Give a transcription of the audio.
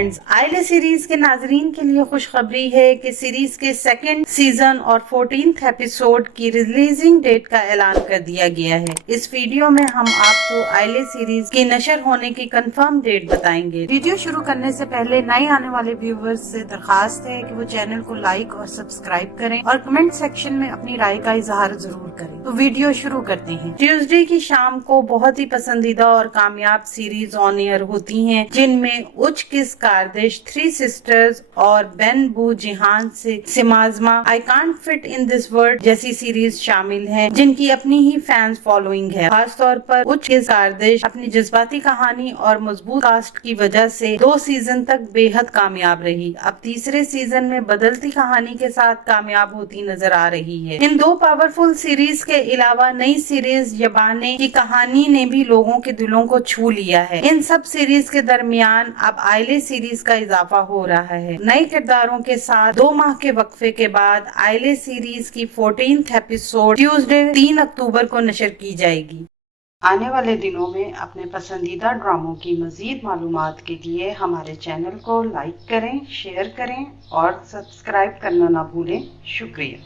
Friends, आइले series के नाजरीन के लिए खुशखबरी है कि सीरीज के सेकंड सीजन और 14th एपिसोड की रिलीजिंग डेट का ऐलान कर दिया गया है। इस वीडियो में हम आपको आइले सीरीज की नशर होने की कंफर्म डेट बताएंगे। वीडियो शुरू करने से पहले नए आने वाले व्यूवर्स से दरखास्त है कि वो चैनल को लाइक और सब्सक्राइब करें और कमेंट सेक्शन में अपनी राय का इजहार जरूर करें। तो वीडियो शुरू करते हैं। ट्यूसडे की शाम को बहुत ही पसंदीदा और कामयाब सीरीज ऑन एयर होती हैं, जिनमें उच्च किस कारदिश, थ्री सिस्टर्स और बेन बू जिहान से सिमाजमा, I can't fit in this world जैसी सीरीज शामिल हैं, जिनकी अपनी ही फैंस फॉलोइंग है। खास तौर पर उच्च किस कारदिश अपनी जज्बाती कहानी और मजबूत कास्ट की वजह से 2 सीजन तक बेहद कामयाब रही। अब तीसरे सीजन में बदलती कहानी के साथ कामयाब होती नजर आ रही है। इन 2 पावरफुल सीरीज के अलावा नई सीरीज यबाने की कहानी ने भी लोगों के दिलों को छू लिया है। इन सब सीरीज के दरमियान अब आइले सीरीज का इजाफा हो रहा है। नए किरदारों के साथ 2 माह के वक्फे के बाद आइले सीरीज की 14th एपिसोड ट्यूसडे 3 अक्टूबर को नशर की जाएगी। आने वाले दिनों में अपने पसंदीदा ड्रामों की मजीद मालूमात के लिए हमारे चैनल को लाइक करें, शेयर करें और सब्सक्राइब करना ना भूलें। शुक्रिया।